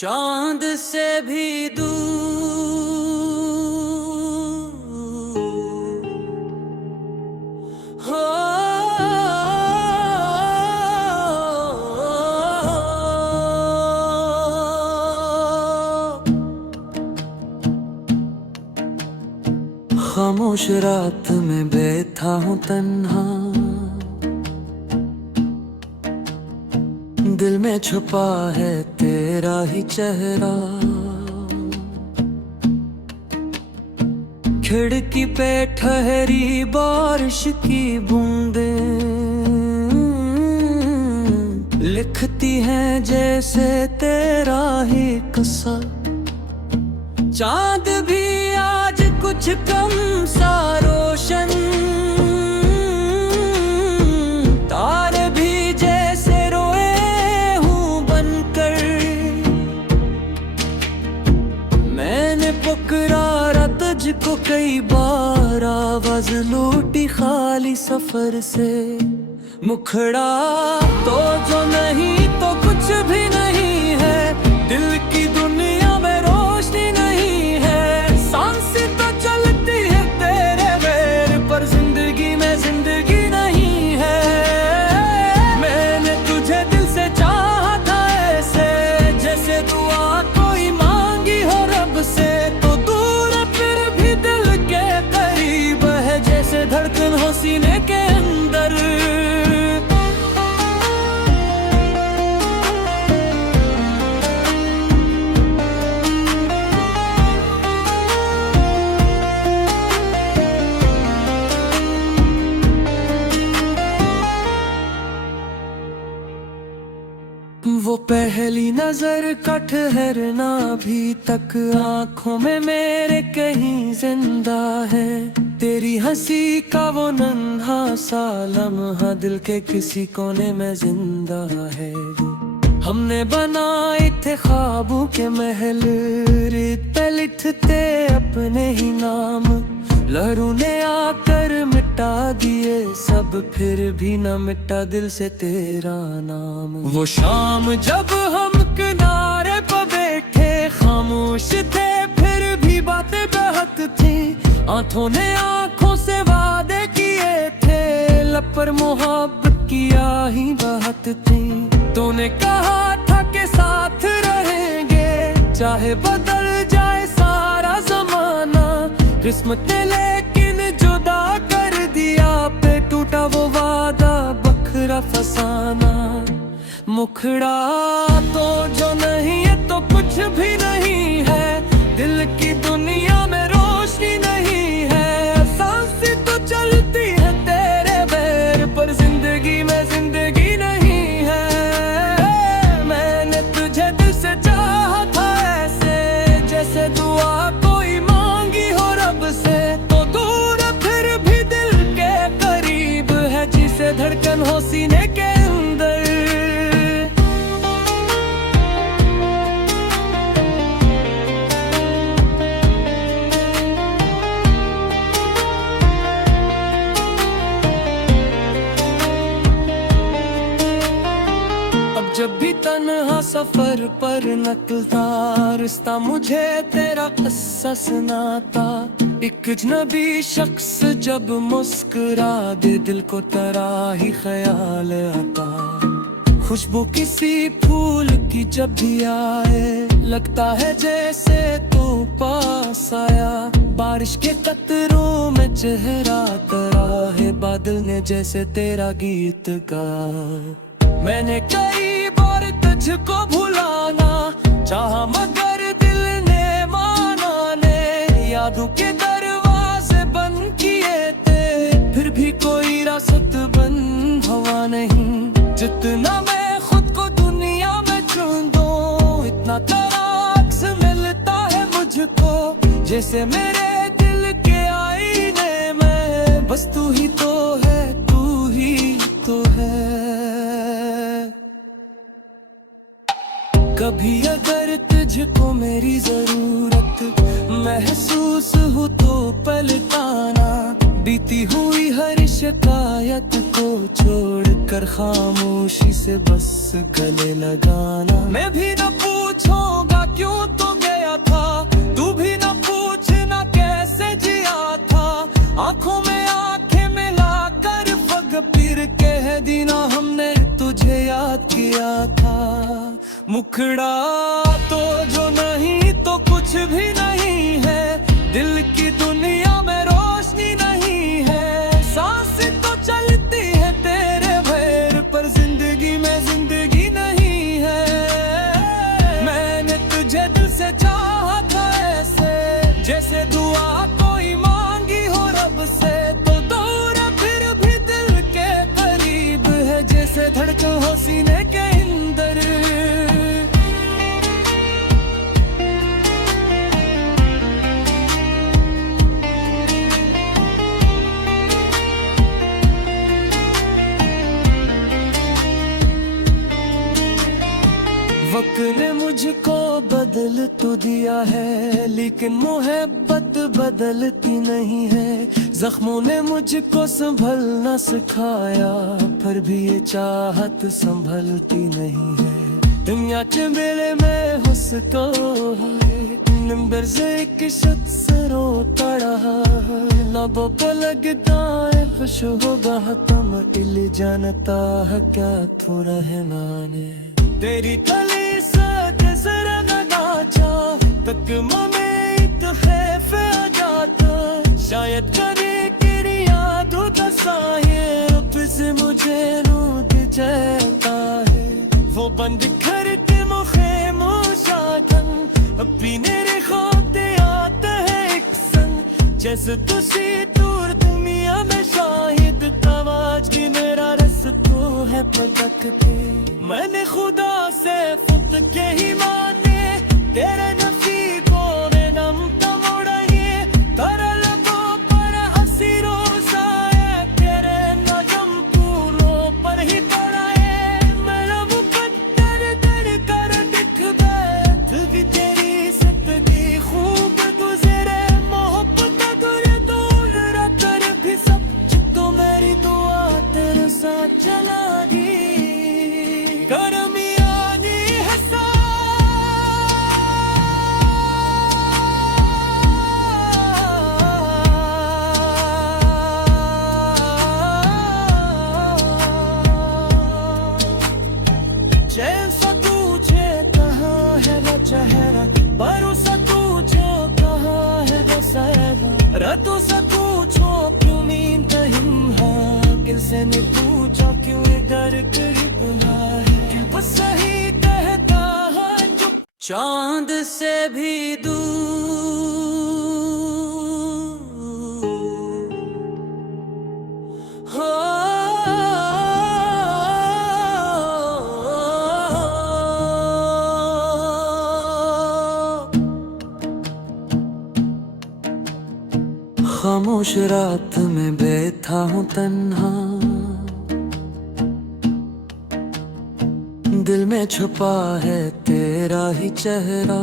चांद से भी दूर हो खामोश रात में बैठा हूँ तन्हा, दिल में छुपा है तेरा ही चेहरा। खिड़की पे ठहरी बारिश की बूंदें लिखती हैं जैसे तेरा ही किस्सा। चांद भी आज कुछ कम सा रोशन, तारे भी जैसे रोए हूँ बनकर। मैंने पुकारा तुझको कई बार, आवाज लूटी खाली सफर से। मुखड़ा तो जो नहीं तो कुछ भी नहीं है, दिल की दुनिया में रोशनी नहीं है। सांसें तो चलती है तेरे बैर पर, जिंदगी में जिंदगी नहीं है। मैंने तुझे दिल से चाहा था ऐसे, जैसे दुआ कोई मांगी हो रब से। तो दूर फिर भी दिल के करीब है, जैसे धड़कन हो सीने के अंदर। वो पहली नजर का ठहरना भी तक आंखों में मेरे कहीं जिंदा है। तेरी हंसी का वो नन्हा सा लम्हा दिल के किसी कोने में जिंदा है। हमने बनाए थे ख्वाबों के महल, रेत पे लिखते अपने ही नाम। लहरों ने आकर मिटा दिए सब, फिर भी न मिटा दिल से तेरा नाम। वो शाम जब हम किनारे पर बैठे खामोश थे, फिर भी बातें बहुत थी। आंखों ने आंखों से वादे किए थे, लब पर मोहब्बत की आही बहुत थी। तूने कहा था कि साथ रहेंगे, चाहे बदल जाए सारा जमाना। किस्मत ने लेकिन जुदा कर दिया, पे टूटा वो वादा बखरा फसाना। मुखड़ा तो जो नहीं है तो कुछ भी नहीं है, दिल की दुनिया में रोशनी नहीं है। सांसें तो चलती है तेरे बैर पर, जिंदगी में जिंदगी नहीं है। मैंने तुझे दिल से चाहा था ऐसे, जैसे दुआ कोई मांगी हो रब से। तो दूर फिर भी दिल के करीब है, जिसे धड़कन हो सीने के अंदर। जब भी तन्हा सफर पर निकलता रास्ता, मुझे तेरा किस्सा सुनाता। एक अजनबी शख्स जब मुस्कुरा दे, दिल को तेरा ही ख्याल आता। खुशबू किसी फूल की जब भी आए, लगता है जैसे तू पास आया। बारिश के कतरों में चेहरा तेरा है, बादल ने जैसे तेरा गीत गाया। मैंने कई बार तुझको भुलाना चाहा, मगर दिल ने माना ने। यादों के दरवाजे बंद किए थे, फिर भी कोई रास्ता बंद हुआ नहीं। जितना मैं खुद को दुनिया में चुन दूं, इतना तेरा अक्स मिलता है मुझको। जैसे मेरे दिल के आईने में बस तू ही तो है, तू ही तो है। कभी अगर तुझको मेरी जरूरत महसूस हो तो पलटाना। बीती हुई हर शिकायत को छोड़कर खामोशी से बस गले लगाना। मैं भी न पूछूंगा मुखड़ा तो जो नहीं तो कुछ भी नहीं है, दिल की दुनिया में रोशनी नहीं है। सांस तो चलती है तेरे भैर पर, जिंदगी में जिंदगी नहीं है। मैंने तुझे दिल से चाहा था ऐसे, जैसे दुआ कोई मांगी हो रब से। तो दूर फिर भी दिल के करीब है, जैसे धड़कन हो सीने के अंदर। वक्त ने मुझको बदल तो दिया है, लेकिन मोहब्बत बदलती नहीं है। जख्मों ने मुझको संभलना सिखाया, पर भी ये चाहत संभलती नहीं है। दुनिया के मेले में हुस्को है, नंबर से किशत सरो तड़ा। लबों पर लगता है खुश होगा तुम, इल जानता है क्या तू रहना ने। तेरी तली जरा नाचा तक में इत्तेफाक आ जाता, शायद करे तेरी यादों का साये से मुझे रूठ जाता है। वो बंद करते मुखे मुशातन, अपनी मेरे ख्वाब आते हैं एक संग। जैसे तुसी दूर दुनिया में शाहिद आवाज भी मेरा रस तो है पलक पे। मैंने खुदा से फुत के ही माने, तेरे नसीबों में नम तमोड़िए। तरल पर हंसी रोज़ाए, तेरे नजम फूलों पर ही पड़ाए। मेरा मुकद्दर दर कर दिख बैठ भी तेरी सतगी खूब गुजरे। मोहब्बत दूर दूर रखकर भी सब तो मेरी दुआ तेरे साथ चला दी। जैसा तुझे कहाँ है वो चेहरा, भरोसा तुझे कहाँ है वो सहरा। रतों से पूछो क्यों नींद हिम्हा, किससे ने पूछा क्यों इधर करीब है। वो सही कहता है चुप, चांद से भी दूर हो। खामोश रात में बैठा हूँ तन्हा, दिल में छुपा है तेरा ही चेहरा।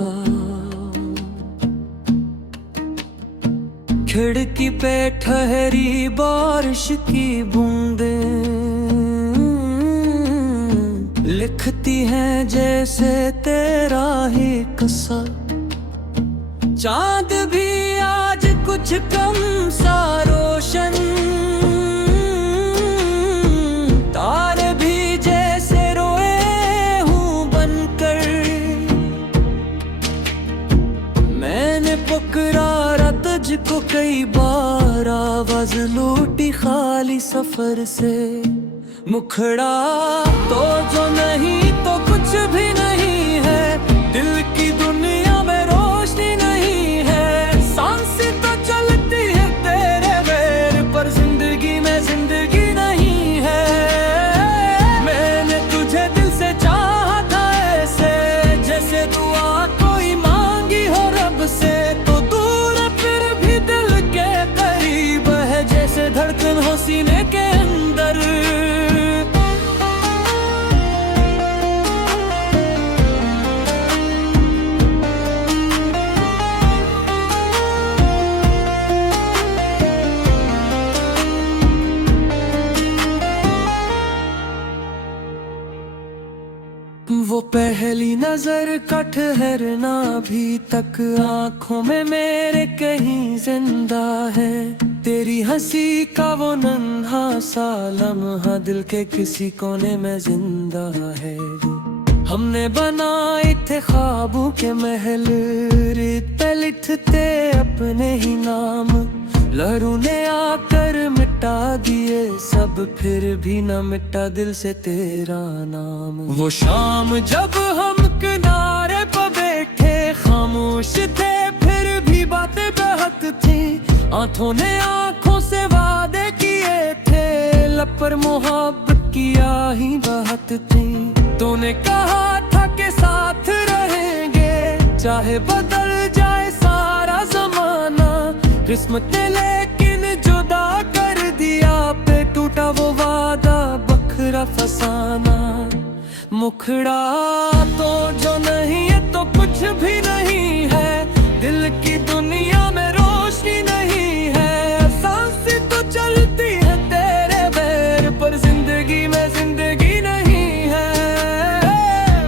खिड़की पे ठहरी बारिश की बूंदें, लिखती हैं जैसे तेरा ही किस्सा। चांद भी आज कुछ कम सा रोशन, तारे भी जैसे रोए हूँ बनकर। मैंने पुकारा तुझको कई बार, आवाज लूटी खाली सफर से। मुखड़ा तो जो नहीं तो कुछ भी नहीं है, दिल की दुनिया में रोशनी नहीं है। सांस तो चलती है तेरे पैर पर, जिंदगी में जिंदगी नहीं है। मैंने तुझे दिल से चाहा था ऐसे, जैसे दुआ कोई मांगी हो रब से। तो दूर फिर भी दिल के करीब है, जैसे धड़कन हो सीने के अंदर। वो पहली नजर का ठहरना भी तक आंखों में मेरे कहीं जिंदा है। तेरी हंसी का वो नन्हा सा लम्हा दिल के किसी कोने में जिंदा है। हमने बनाए थे ख्वाबों के महल, रेत पे लिखते अपने ही नाम। लहरों ने आकर मिटा दिए सब, फिर भी न मिटा दिल से तेरा नाम। वो शाम जब हम किनारे पर बैठे खामोश थे, फिर भी बातें बेहद थी। आंखों ने आंखों से वादे किए थे, लब पर मोहब्बत की आही बहत थी। तूने कहा था कि साथ रहेंगे, चाहे बदल जाए सारा जमाना। किस्मत ने लेकिन जुदा कर दिया, पे टूटा वो वादा बखरा फसाना। मुखड़ा तो जो नहीं है तो कुछ भी नहीं है, दिल की दुनिया में रोशनी नहीं है। सांसें तो चलती है तेरे पैर पर, जिंदगी में जिंदगी नहीं है।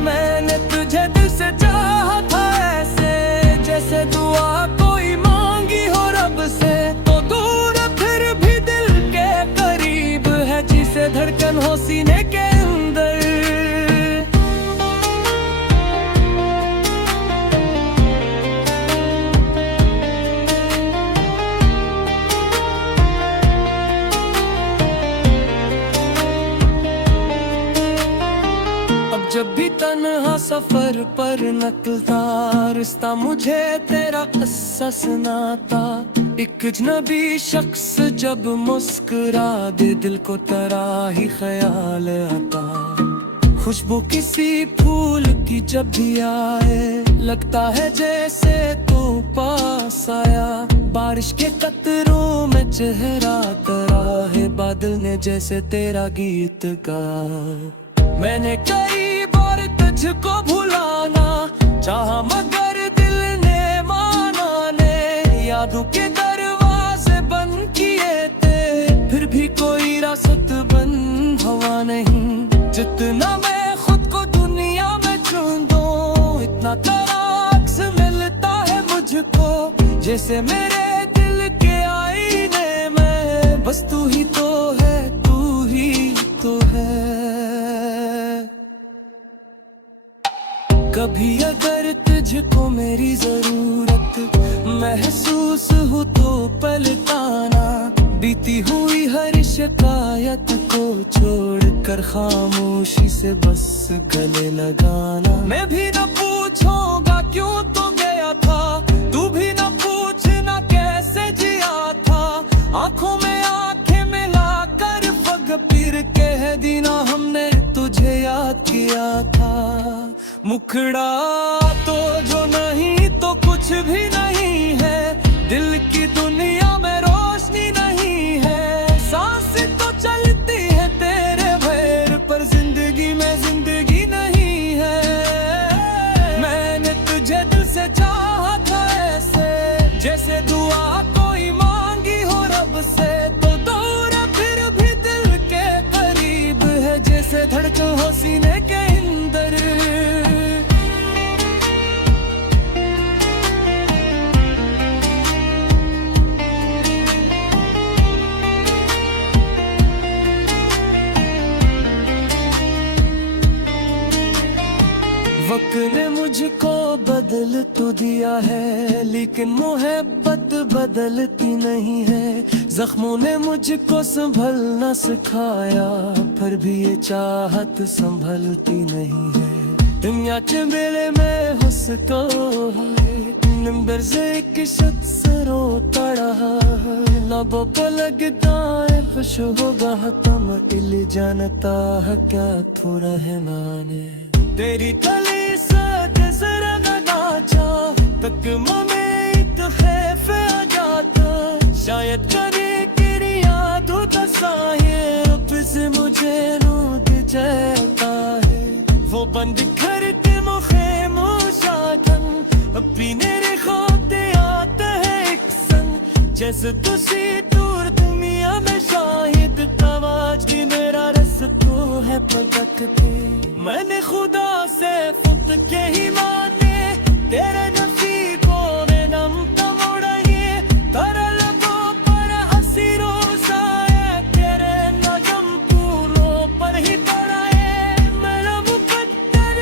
मैंने तुझे दिल से चाहा था ऐसे, जैसे दुआ कोई मांगी हो रब से। तो दूर फिर भी दिल के करीब है, जिसे धड़कन हो सीने के अंदर। जब भी तन्हा सफर पर निकलता, रिश्ता मुझे तेरा किस्सा सुनाता। एक अजनबी शख्स जब मुस्कुरा दे, दिल को तेरा ही ख्याल आता। खुशबू किसी फूल की जब भी आए, लगता है जैसे तू पास आया। बारिश के कतरों में चेहरा तेरा है, बादल ने जैसे तेरा गीत गाया। मैंने कई बार तुझको भुलाना चाहा, मगर दिल ने माना ने। यादों के दरवाजे बंद किए थे, फिर भी कोई रास्ता बंद हुआ नहीं। जितना मैं खुद को दुनिया में चुन दूं, इतना तेरा अक्स मिलता है मुझको। जैसे मेरे दिल के आईने में, बस तू ही तो है, तू ही तो है। कभी अगर तुझको मेरी जरूरत महसूस हो तो पलटाना। बीती हुई हर शिकायत को छोड़कर खामोशी से बस गले लगाना। मैं भी न पूछूंगा क्यों तो गया था, तू भी न पूछना कैसे जिया था। आंखों में आंखें मिलाकर पग फिर कह देना, हमने तुझे याद किया था। मुखड़ा तो जो नहीं तो कुछ भी नहीं है, दिल की दुनिया में रोशनी नहीं है। सांसें तो चलती है तेरे भैर पर, जिंदगी में जिंदगी नहीं है। मैंने तुझे दिल से चाहा था ऐसे, जैसे दुआ कोई मांगी हो रब से। तो दूर फिर भी दिल के करीब है, जैसे धड़कन हो सीने के अंदर। वक्त ने मुझको बदल तो दिया है, लेकिन मोहब्बत बदलती नहीं है। जख्मों ने मुझको संभलना सिखाया, पर भी ये चाहत संभलती नहीं है। दुनिया के मेले में हुस्को है, नंबर से एक शख्स रोता रहा है। लबों पर लगता है खुश होगा तुम, दिल जानता है क्या तू रहना ने। तेरी तली जरा नाचा तक में इत्तेफाक आ जाता, शायद करे तेरी यादों का साहिब से मुझे रूठ जाता है। वो बंद करते मुखे मुशातन, पीने रे खोते आते हैं एक संग। जैसे तुसी दूर दुनिया में शाहिद, आवाज भी मेरा रस तो है पलक पे। मैंने खुदा से फुत के ही माने, तेरे नसीबों में नम तमोड़ा ये। तरल पर हंसी रोसा है, तेरे नजम पूरों पर ही पड़ा है। मेरा मुकद्दर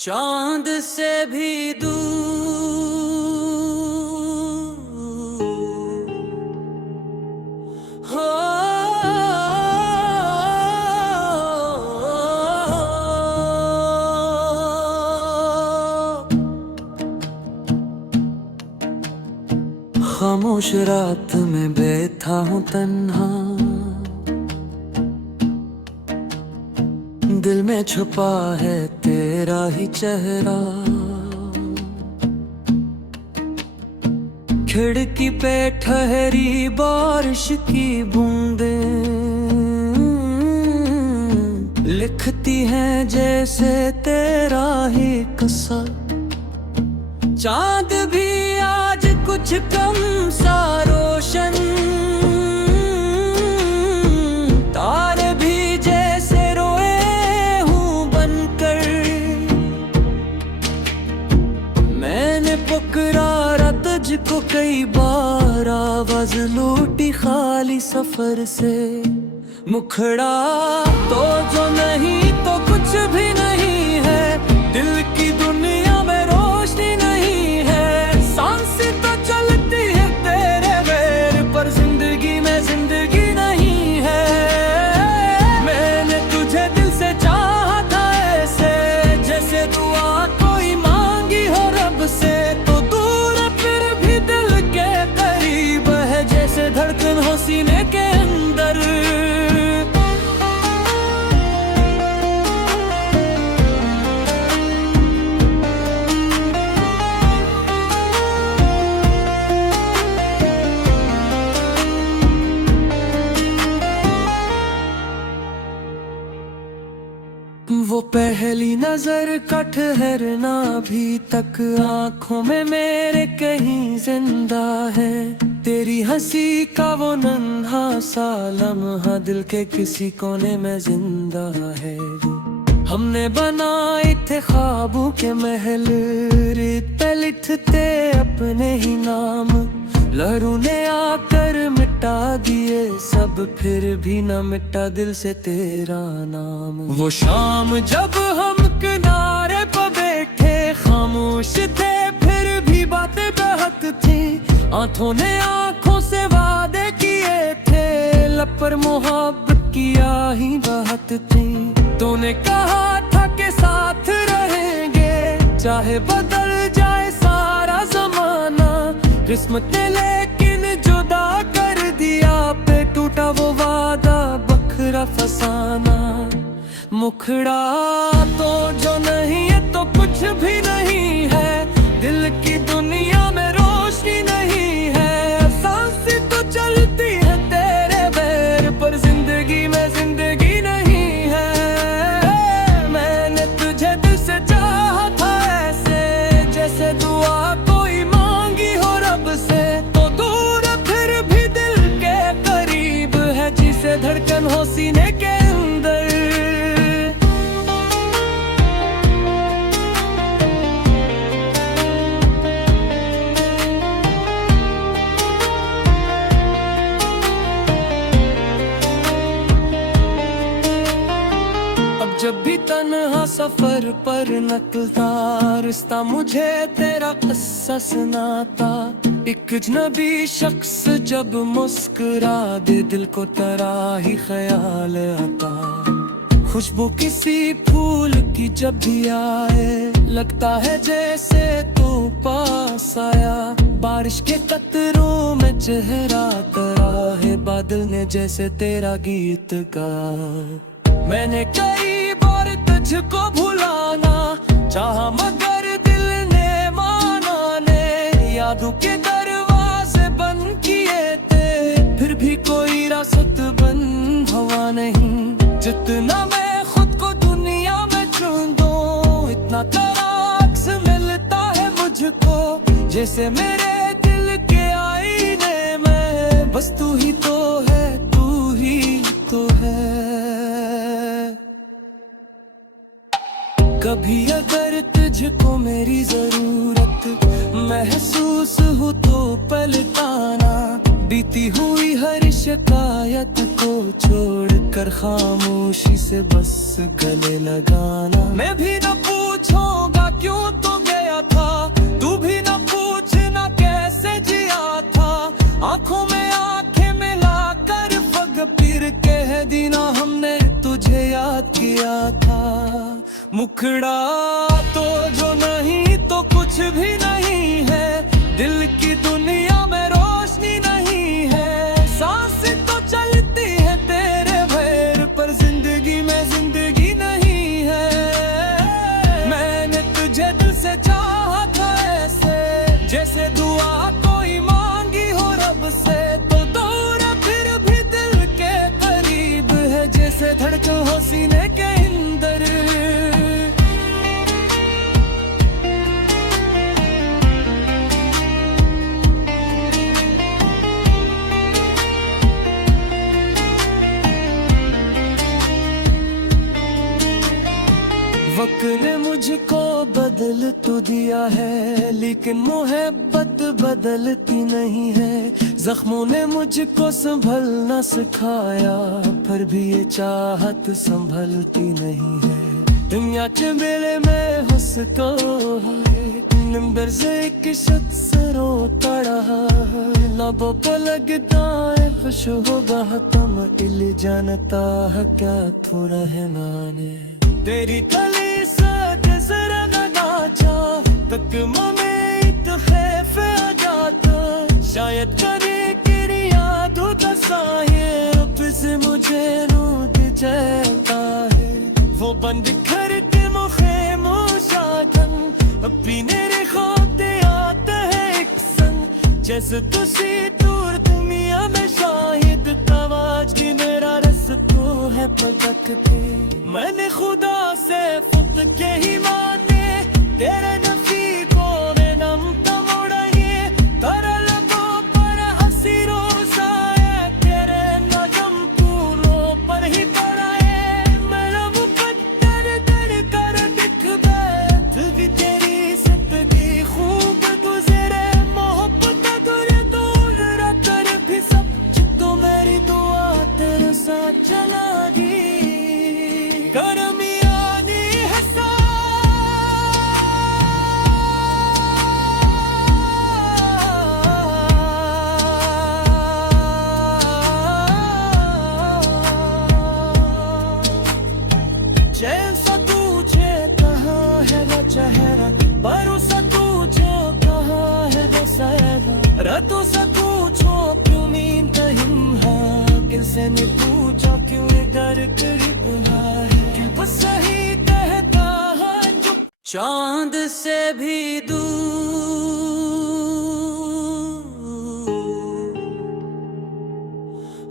चांद से भी दूर हो खामोश रात में बैठा हूँ तन्हा, दिल में छुपा है तेरा ही चेहरा। खिड़की पे ठहरी बारिश की बूंदें लिखती हैं जैसे तेरा ही किस्सा। चांद भी आज कुछ कम सा रोशन, तारे भी जैसे रोए हूँ बनकर। मैंने पुकारा तुझको कई बार, आवाज लूटी खाली सफर से। मुखड़ा तो जो नहीं तो कुछ भी नहीं है, दिल की दुनिया में रोशनी नहीं है। सांसें तो चलती है तेरे बैर पर, जिंदगी में जिंदगी नहीं है। मैंने तुझे दिल से चाहा था ऐसे, जैसे दुआ कोई मांगी हो रब से। तो दूर फिर भी दिल के करीब है, जैसे धड़कन हो सीने के अंदर। वो पहली नजर का ठहरना भी तक आंखों में मेरे कहीं जिंदा है। तेरी हंसी का वो नन्हा सा लम्हा दिल के किसी कोने में जिंदा है। हमने बनाए थे ख्वाबों के महल, रेत पे लिखते अपने ही नाम। लहरों ने आकर मिटा दिए सब, फिर भी न मिटा दिल से तेरा नाम। वो शाम जब हम किनारे पर बैठे खामोश थे, फिर भी बातें बहत थी। आंखों ने आंखों से वादे किए थे, लब पर मोहब्बत की आही बहत थी। तूने कहा था कि साथ रहेंगे, चाहे बदल जाए सारा जमाना। किस्मत ने लेकिन जुदा कर दिया, पे टूटा वो वादा बखरा फसाना। मुखड़ा तो जो नहीं है तो कुछ भी नहीं है, दिल की दुनिया में रोशनी नहीं है। सांसें तो चलती है तेरे बैर पर, जिंदगी में जिंदगी नहीं है। मैंने तुझे दिल से चाहा था ऐसे, जैसे दुआ कोई मांगी हो रब से। तो दूर फिर भी दिल के करीब है, जिसे धड़कन हो सीने के अंदर। जब भी तन्हा सफर पर निकलता रास्ता, मुझे तेरा किस्सा सुनाता। एक अजनबी शख्स जब मुस्कुरा दे, दिल को तेरा ही ख्याल आता। खुशबू किसी फूल की जब भी आए, लगता है जैसे तू पास आया। बारिश के कतरों में चेहरा तेरा है, बादल ने जैसे तेरा गीत गाया। मैंने कई बार तुझको भुलाना चाहा, मगर दिल ने माना ने। यादों के दरवाजे बंद किए थे, फिर भी कोई रास्ता बंद हुआ नहीं। जितना मैं खुद को दुनिया में चुन दूं, इतना तेरा अक्स मिलता है मुझको। जैसे मेरे दिल के आईने में बस तू ही तो है, तू ही तो है। कभी अगर तुझको मेरी जरूरत महसूस हो तो पलटाना। बीती हुई हर शिकायत को छोड़कर खामोशी से बस गले लगाना। मैं भी न पूछूंगा क्यों तो गया था, तू भी ना पूछना कैसे जिया था। आंखों में आंखें मिलाकर पग फिर कह दी ना हमने तुझे याद किया था। मुखड़ा तो जो नहीं तो कुछ भी नहीं है, दिल की दुनिया में रोशनी नहीं है। सांस तो चलती है तेरे भैर पर जिंदगी में जिंदगी नहीं है। मैंने तुझे दिल से चाहा था ऐसे, जैसे दुआ कोई मांगी हो रब से। तो दूर फिर भी दिल के करीब है, जैसे धड़कन हो सीने के अंदर। वक्त ने मुझको बदल तो दिया है, लेकिन मोहब्बत बदलती नहीं है। जख्मों ने मुझको संभलना सिखाया, पर भी ये चाहत संभलती नहीं है। दुनिया च मेले में हंसको है, नंबर से एक शख्स रोता रहा। लबों पर लगता है खुश होगा तुम, इल जानता है क्या तू रहना ने। तेरी तली सद जरा नाचा तक में इत्तेफाक आ जाता। शायद करे तेरी यादों का साये से मुझे रूठ जाता है। वो बंद करके मुखे मुशाकन अपने रिखोते आते हैं एक संग। जैसे तुसी दूर दुनिया में शाहिद तवाज भी मेरा रस तो है पलक पे। मैंने खुदा से फुत के ही माने, तेरे नफी को मैं नम तमोड़िए। तरल को पर हंसी रोज़ाए, तेरे नजम फूलों पर ही तोड़ाए। मेरा मुकद्दर दर कर दिख बैठ भी तेरी जिंदगी खूब गुजरे। मोहब्बत दूर दूर रखकर भी सब तो मेरी दुआ तेरे साथ चला दी। जैसा तुझे कहाँ है वो चेहरा, भरोसा तुझे कहाँ है वो सहरा। रातों से पूछो क्यों नींद हिम्हा, किससे ने पूछा क्यों ये डर करीब है। बस सही कहता है चुप, चांद से भी दूर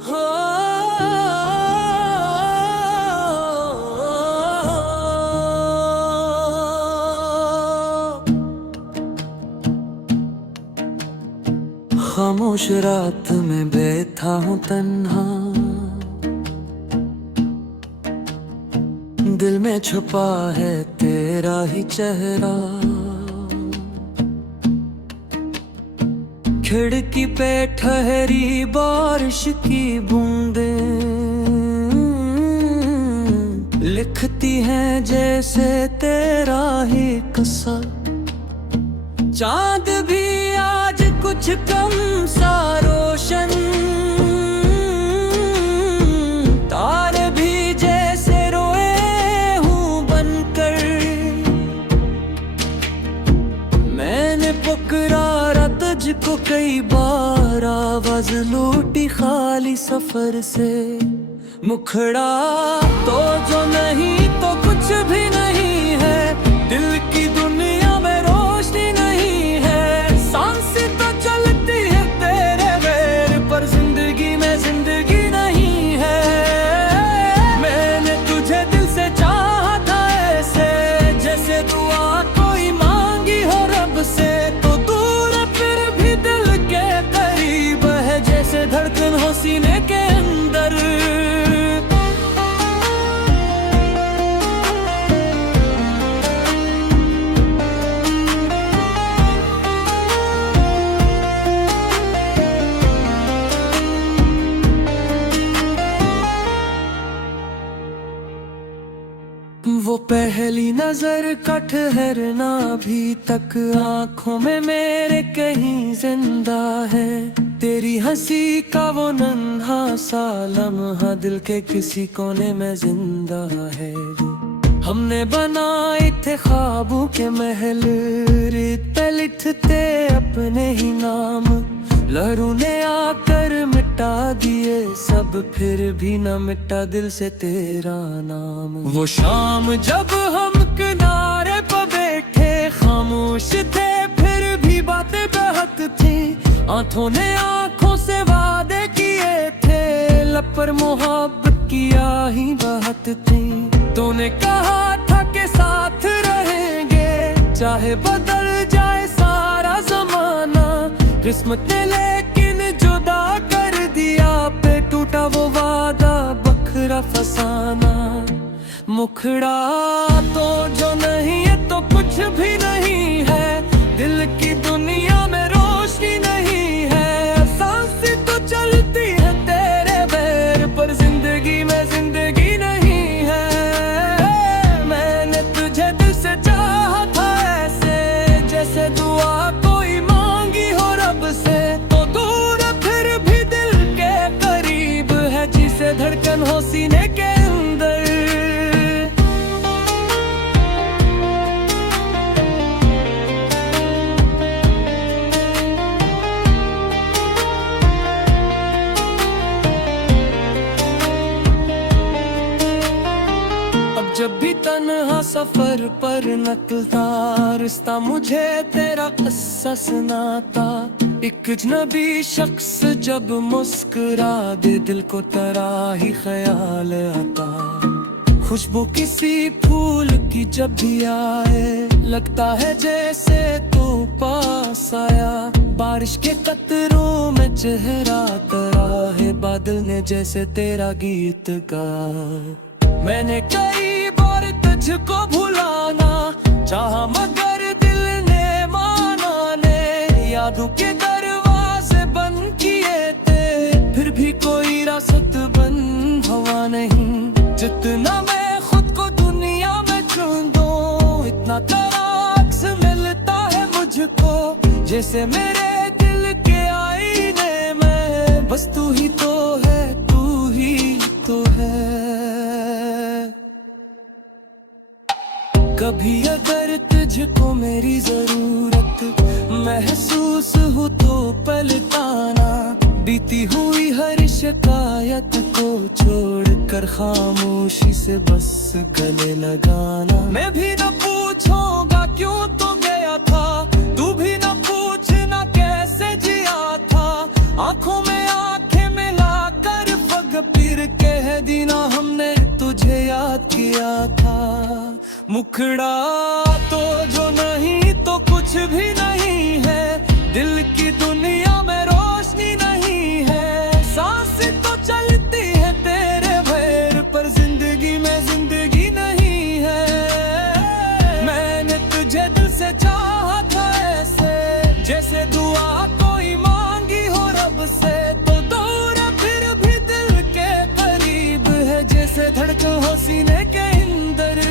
हो। खामोश रात में बैठा हूँ तन्हा, दिल में छुपा है तेरा ही चेहरा। खिड़की पे ठहरी बारिश की बूंदें लिखती हैं जैसे तेरा ही किस्सा। चांद भी आज कुछ कम सा रोशन, तारे भी जैसे रोए हूँ बनकर। मैंने पुकारा तुझको कई बार, आवाज लूटी खाली सफर से। मुखड़ा तो जो नहीं तो कुछ भी नहीं है, दिल की दुनिया में रोशनी नहीं है। सांसें तो चलती है तेरे गैर, पर जिंदगी में जिंदगी नहीं है। मैंने तुझे दिल से चाहा था ऐसे, जैसे दुआ कोई मांगी हो रब से। तो दूर फिर भी दिल के करीब है, जैसे धड़कन हो सीने के अंदर। वो पहली नजर का ठहरना भी तक आंखों में मेरे कहीं जिंदा है। तेरी हंसी का वो नन्हा सा लम्हा दिल के किसी कोने में जिंदा है। हमने बनाए थे ख्वाबों के महल, रेत पे लिखते अपने ही नाम। लहरों ने आकर मिटा दिए सब, फिर भी न मिटा दिल से तेरा नाम। वो शाम जब हम किनारे पर बैठे खामोश थे, फिर भी बातें बहत थी। आंखों ने आंखों से वादे किए थे, लब पर मोहब्बत की आही बहत थी। तूने कहा था कि साथ रहेंगे, चाहे बदल जाए सारा जमाना। किस्मत ने लेकिन जुदा कर दिया, पे टूटा वो वादा बखरा फसाना। मुखड़ा तो जो नहीं है तो कुछ भी नहीं है, दिल की दुनिया में रोशनी नहीं है। सांसें तो चलती है तेरे पैर पर, जिंदगी में जिंदगी नहीं है। मैंने तुझे दिल से चाहा था ऐसे, जैसे दुआ कोई मांगी हो रब से। तो दूर फिर भी दिल के करीब है, जिसे धड़कन हो सीने के अंदर। जब भी तन्हा सफर पर निकलता, रिश्ता मुझे तेरा किस्सा सुनाता। एक अजनबी शख्स जब मुस्कुरा दे, दिल को तेरा ही ख्याल आता। खुशबू किसी फूल की जब भी आए, लगता है जैसे तू पास आया। बारिश के कतरों में चेहरा तेरा है, बादल ने जैसे तेरा गीत गाया। मैंने कई बार तुझको भुलाना चाहा, मगर दिल ने माना ने। यादों के दरवाजे बंद किए थे, फिर भी कोई रास्ता बंद हुआ नहीं। जितना मैं खुद को दुनिया में चुन दूं, इतना तेरा अक्स मिलता है मुझको। जैसे मेरे दिल के आईने में बस तू ही तो है, तू ही तो है। कभी अगर तुझको मेरी जरूरत महसूस हो तो पलटाना। बीती हुई हर शिकायत को छोड़कर खामोशी से बस गले लगाना। मैं भी न पूछूंगा क्यों तो गया था, तू भी न पूछना कैसे जिया था। आंखों में आंखें मिलाकर पग फिर कह देना, हमने तुझे याद किया था। मुखड़ा तो जो नहीं तो कुछ भी नहीं है, दिल की दुनिया में रोशनी नहीं है। सांसें तो चलती है तेरे पैर पर, जिंदगी में जिंदगी नहीं है। मैंने तुझे दिल से चाहा था ऐसे, जैसे दुआ कोई मांगी हो रब से। तो दूर फिर भी दिल के करीब है, जैसे धड़कन हो सीने के अंदर।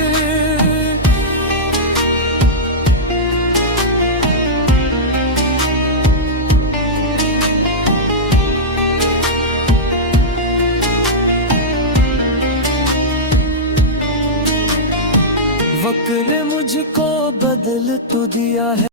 वक्त ने मुझको बदल तो दिया है।